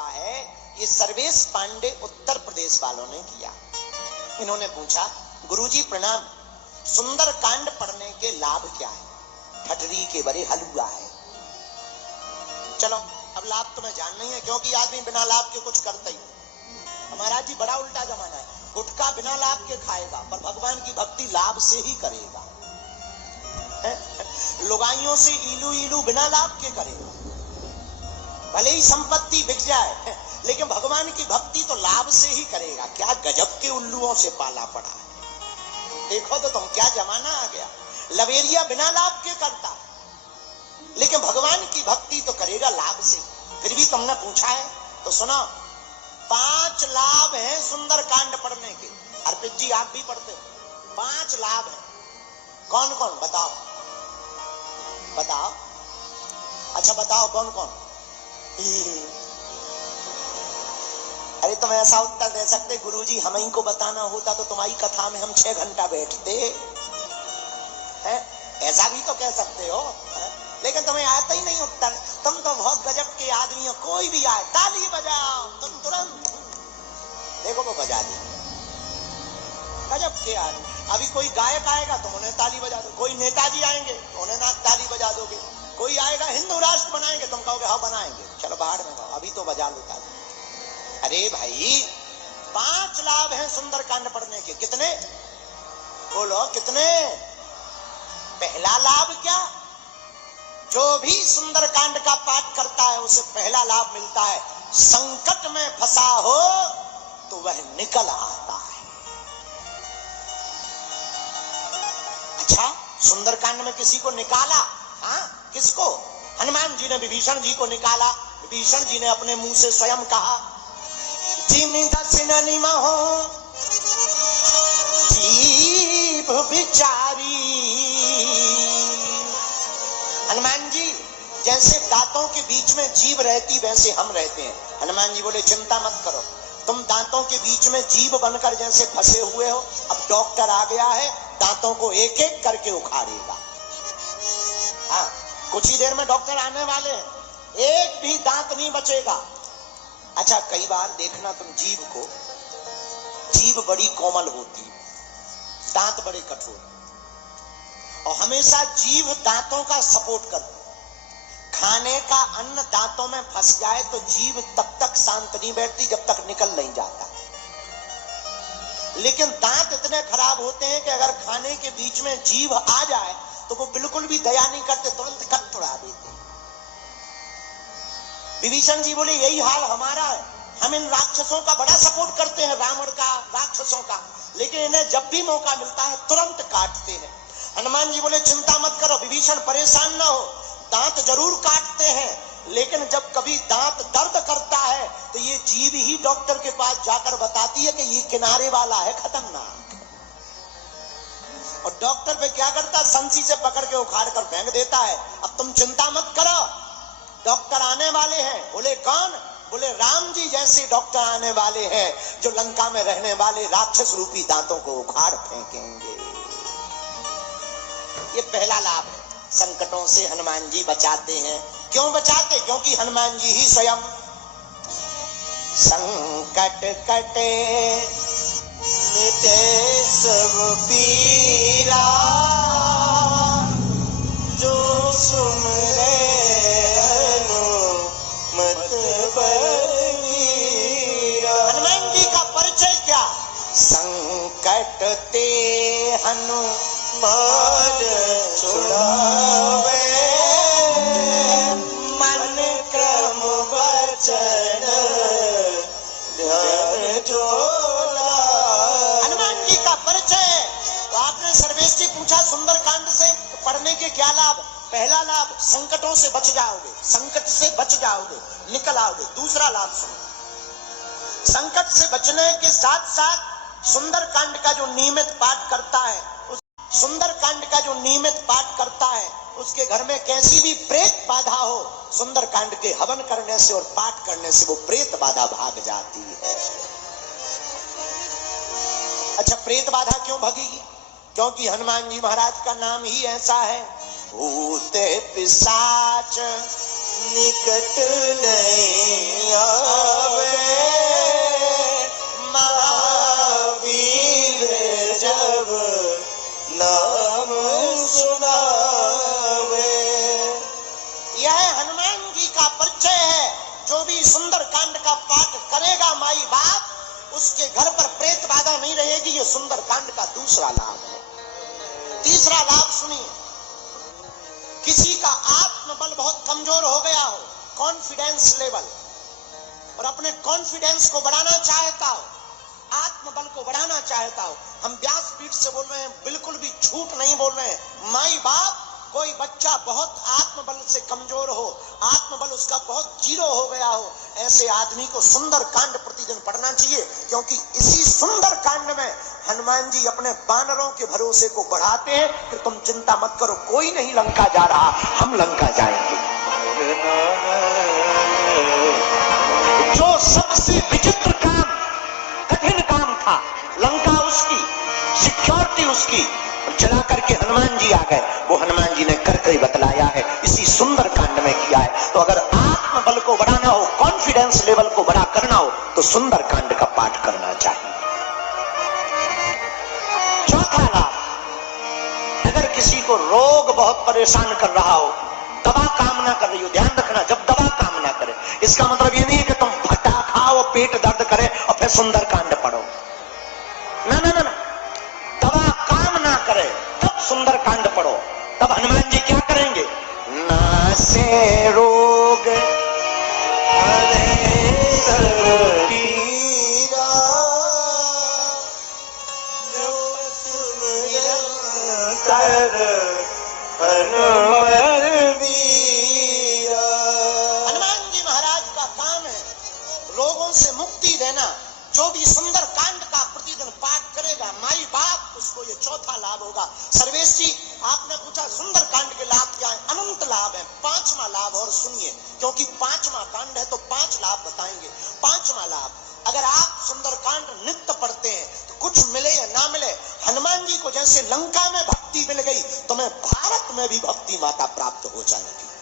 है ये सर्वेश पांडे उत्तर प्रदेश वालों ने किया। इन्होंने पूछा, गुरुजी प्रणाम, सुंदर कांड पढ़ने के लाभ क्या है? ठटरी के बड़े हलुआ है। चलो अब लाभ तो मैं जान नहीं है, क्योंकि आदमी बिना लाभ के कुछ करता ही। हमारा जी बड़ा उल्टा जमाना है, गुटखा बिना लाभ के खाएगा पर भगवान की भक्ति लाभ से ही करेगा। लुगाइयों से इलू इलू बिना लाभ के करेगा, भले ही संपत्ति बिक जाए लेकिन भगवान की भक्ति तो लाभ से ही करेगा। क्या गजब के उल्लुओं से पाला पड़ा है। देखो तो तुम, क्या जमाना आ गया। लवेरिया बिना लाभ के करता लेकिन भगवान की भक्ति तो करेगा लाभ से। फिर भी तुमने पूछा है तो सुनो, 5 लाभ हैं सुंदर कांड पढ़ने के। अर्पित जी आप भी पढ़ते हो, 5 लाभ हैं। कौन कौन बताओ बताओ। अच्छा बताओ कौन कौन। अरे तुम ऐसा उत्तर दे सकते, गुरुजी हम ही को बताना होता तो तुम्हारी कथा में हम 6 घंटा बैठते हैं। ऐसा भी तो कह सकते हो है? लेकिन तुम्हें आता ही नहीं उत्तर। तुम तो बहुत गजब के आदमी हो, कोई भी आए ताली बजाओ तुम तुरंत देखो वो बजा दी। गजब के आदमी। अभी कोई गायक आएगा तो उन्हें ताली बजा दो, कोई नेताजी आएंगे उन्हें ना ताली बजा दोगे, कोई आएगा हिंदू राष्ट्र बनाएंगे तुम कहोगे हाँ बनाएंगे, चलो बाहर में गाओ, अभी तो बजा लो ताली। अरे भाई 5 लाभ हैं सुंदर कांड पढ़ने के। कितने बोलो कितने? पहला लाभ क्या? जो भी सुंदर कांड का पाठ करता है उसे पहला लाभ मिलता है, संकट में फंसा हो तो वह निकल आता है। अच्छा, सुंदर कांड में किसी को निकाला? हाँ, किसको? हनुमान जी ने विभीषण जी को निकाला। विभीषण जी ने अपने मुंह से स्वयं कहा, जीभ बिचारी। हनुमान जी जैसे दांतों के बीच में जीभ रहती वैसे हम रहते हैं। हनुमान जी बोले चिंता मत करो, तुम दांतों के बीच में जीभ बनकर जैसे फंसे हुए हो, अब डॉक्टर आ गया है, दांतों को एक एक करके उखाड़ेगा। हाँ, कुछ ही देर में डॉक्टर आने वाले हैं, एक भी दांत नहीं बचेगा। अच्छा, कई बार देखना तुम जीभ को, जीभ बड़ी कोमल होती, दांत बड़े कठोर, और हमेशा जीभ दांतों का सपोर्ट करती। खाने का अन्न दांतों में फंस जाए तो जीभ तब तक शांत नहीं बैठती जब तक निकल नहीं जाता। लेकिन दांत इतने खराब होते हैं कि अगर खाने के बीच में जीभ आ जाए तो वो बिल्कुल भी दया नहीं करते, तुरंत कट उड़ा देते। विभीषण जी बोले यही हाल हमारा है, हम इन राक्षसों का बड़ा सपोर्ट करते हैं, रावण का, राक्षसों का, लेकिन इन्हें जब भी मौका मिलता है तुरंत काटते हैं। हनुमान जी बोले चिंता मत करो विभीषण, परेशान ना हो, दांत जरूर काटते हैं लेकिन जब कभी दांत दर्द करता है तो ये जीभ ही डॉक्टर के पास जाकर बताती है कि ये किनारे वाला है, खतरनाक। और डॉक्टर पे क्या करता है, संसी से पकड़ के उखाड़ कर फेंक देता है। अब तुम चिंता मत करो, डॉक्टर आने वाले हैं। बोले कौन? बोले राम जी जैसे डॉक्टर आने वाले हैं जो लंका में रहने वाले राक्षस रूपी दांतों को उखाड़ फेंकेंगे। ये पहला लाभ है, संकटों से हनुमान जी बचाते हैं। क्यों बचाते? क्योंकि हनुमान जी ही स्वयं संकट कटे मिटे सब पीरा, जो सुमरे हनुमत बलवीरा। हनुमान जी का परिचय क्या? संकट ते हनुमान छुड़ावे, मन क्रम वचन ध्यान जोला। हनुमान जी का परिचय। तो आपने सर्वेश जी पूछा सुंदर कांड से पढ़ने के क्या लाभ? पहला लाभ, संकटों से बच जाओगे, संकट से बच जाओगे, निकल आओगे। दूसरा लाभ सुनो, संकट से बचने के साथ साथ सुंदर कांड का जो नियमित पाठ करता है, सुंदर कांड का जो नियमित पाठ करता है उसके घर में कैसी भी प्रेत बाधा हो, सुंदर कांड के हवन करने से और पाठ करने से वो प्रेत बाधा भाग जाती है। अच्छा, प्रेत बाधा क्यों भागेगी? क्योंकि हनुमान जी महाराज का नाम ही ऐसा है, भूत पिशाच निकट नहीं जो भी सुंदर कांड का पाठ करेगा माई बाप, उसके घर पर प्रेत बाधा नहीं रहेगी। ये सुंदर कांड का दूसरा लाभ है। तीसरा लाभ सुनिए, किसी का आत्मबल बहुत कमजोर हो गया हो, कॉन्फिडेंस लेवल, और अपने कॉन्फिडेंस को बढ़ाना चाहता हो, आत्मबल को बढ़ाना चाहता हो, हम व्यासपीठ से बोल रहे हैं, बिल्कुल भी झूठ नहीं बोल रहे हैं। माई बाप, कोई बच्चा बहुत आत्मबल से कमजोर हो, आत्मबल उसका बहुत जीरो हो गया हो, ऐसे आदमी को सुंदर कांड प्रतिदिन पढ़ना चाहिए, क्योंकि इसी सुंदर कांड में हनुमान जी अपने बानरों के भरोसे को बढ़ाते हैं कि तुम चिंता मत करो, कोई नहीं लंका जा रहा, हम लंका जाएंगे। जो सबसे विचित्र काम, कठिन काम था, लंका उसकी, सिक्योरिटी उसकी, चला करके हनुमान जी आ गए, वो हनुमान जी ने करके बतलाया है, इसी सुंदर कांड में किया है। तो अगर आत्मबल को बढ़ाना हो, कॉन्फिडेंस लेवल को बढ़ा करना हो, तो सुंदर कांड का पाठ करना चाहिए। चौथा लाभ, अगर किसी को रोग बहुत परेशान कर रहा हो, दवा काम ना कर रही हो, ध्यान रखना, जब दवा काम ना करे, इसका मतलब ये नहीं है कि तुम फटा खाओ, पेट दर्द करे और फिर सुंदर कांड पढ़ो। ना ना ना ना, दवा काम ना करे तब सुंदर कांड पढ़ो। तब हनुमान जी क्या करेंगे? नासे रोग हरे सब पीरा, हनुमान जी महाराज का काम है रोगों से मुक्ति देना। जो भी सुंदर कांड का प्रतिदिन पाठ करेगा माई बाप, उसको ये चौथा लाभ होगा। सर्वेश जी, आपने पूछा सुंदर कांड के लाभ क्या है? अनंत लाभ है। पांचवा लाभ और सुनिए, क्योंकि पांचवा कांड है तो 5 लाभ बताएंगे। पांचवा लाभ, अगर आप सुंदर कांड नित्य पढ़ते हैं तो कुछ मिले या ना मिले, हनुमान जी को जैसे लंका में भक्ति मिल गई, तुम्हें भारत में भी भक्ति माता प्राप्त हो जाएगी।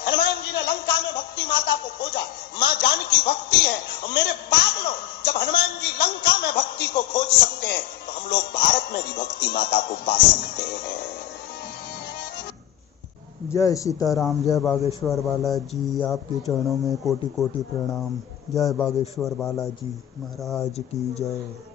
हनुमान जी ने लंका में भक्ति माता को खोजा, मां जानकी भक्ति है। और मेरे पागलों, जब हनुमान जी लंका में भक्ति को खोज सकते हैं, तो हम लोग भारत में भी भक्ति माता को पा सकते हैं। जय सीताराम, जय बागेश्वर बालाजी, आपके चरणों में कोटि कोटि प्रणाम। जय बागेश्वर बालाजी महाराज की जय।